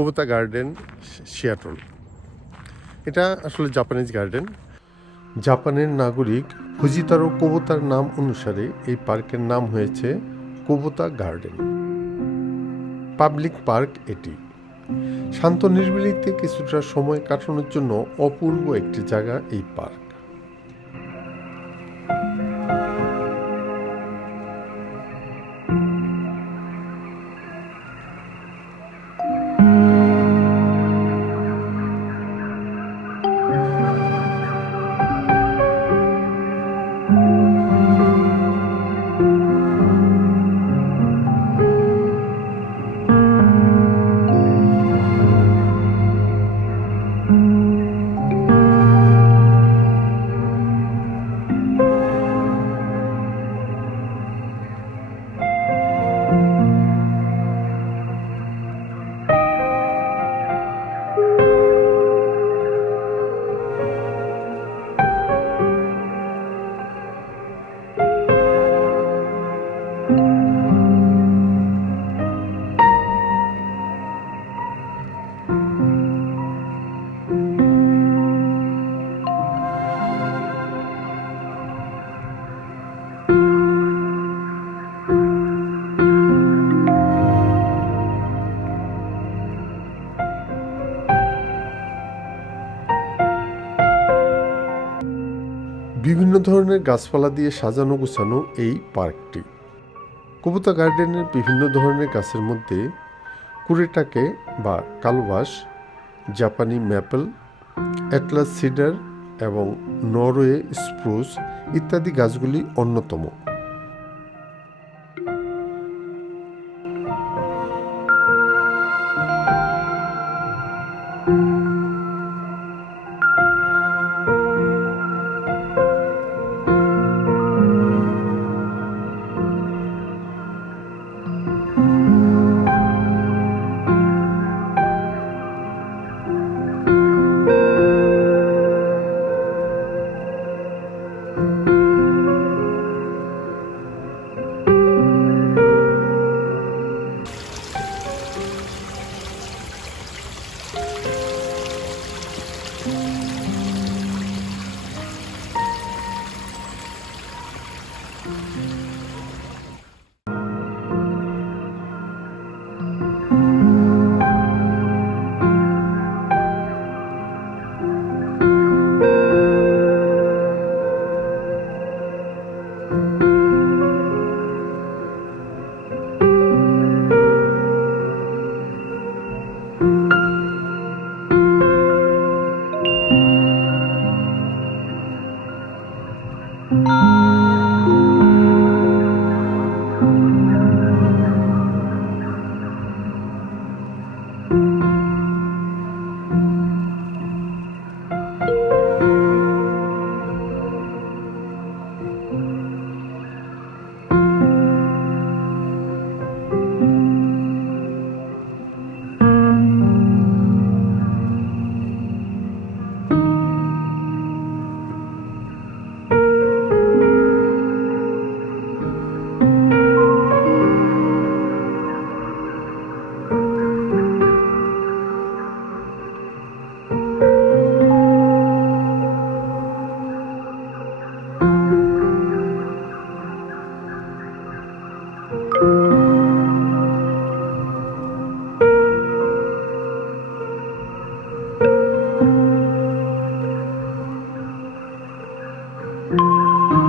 কুবোতা garden Seattle. এটা আসলে Japanese garden. জাপানের নাগরিক ফুজিতারো কোবোতার নাম অনুসারে এই পার্কের নাম হয়েছে কোবোতা গার্ডেন। পাবলিক পার্ক এটি। শান্ত নির্বিলিতে কিছুটা সময় কাটানোর জন্য অপূর্ব একটি জায়গা এই পার্ক। বিভিন্ন ধরনের গাছপালা দিয়ে সাজানো গোছানো এই পার্কটি। কবুতা গার্ডেনের বিভিন্ন ধরনের গাছের মধ্যে কুড়েটাকে বা কালবাস জাপানি ম্যাপেল, অ্যাটলাস সিডার এবং নরওয়ে স্প্রুস ইত্যাদি গাছগুলি অন্যতম। Música